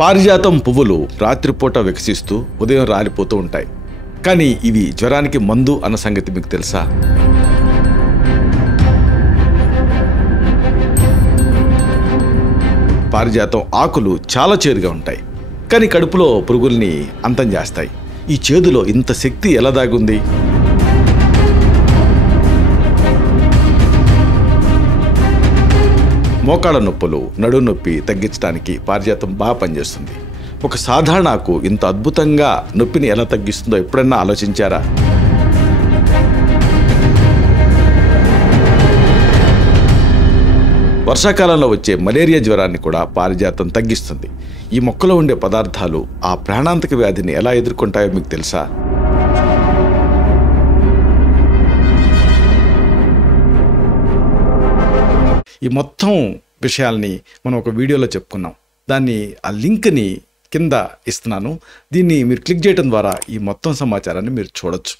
పారిజాతం పువ్వులు రాత్రిపూట వికసిస్తూ ఉదయం రాలిపోతూ ఉంటాయి. కానీ ఇవి జ్వరానికి మందు అన్న సంగతి మీకు తెలుసా? పారిజాతం ఆకులు చాలా చేదుగా ఉంటాయి, కానీ కడుపులో పురుగుల్ని అంతం చేస్తాయి. ఈ చేదులో ఇంత శక్తి ఎలా దాగుంది? మోకాళ్ళ నొప్పులు, నడుము నొప్పి తగ్గించడానికి పారిజాతం బాగా పనిచేస్తుంది. ఒక సాధారణ ఆకు ఇంత అద్భుతంగా నొప్పిని ఎలా తగ్గిస్తుందో ఎప్పుడన్నా ఆలోచించారా? వర్షాకాలంలో వచ్చే మలేరియా జ్వరాన్ని కూడా పారిజాతం తగ్గిస్తుంది. ఈ మొక్కలో ఉండే పదార్థాలు ఆ ప్రాణాంతక వ్యాధిని ఎలా ఎదుర్కొంటాయో మీకు తెలుసా? ఈ మొత్తం విషయాల్ని మనం ఒక వీడియోలో చెప్పుకున్నాం. ఆ లింక్ని కింద ఇస్తున్నాను. దీన్ని మీరు క్లిక్ చేయడం ద్వారా ఈ మొత్తం సమాచారాన్ని మీరు చూడొచ్చు.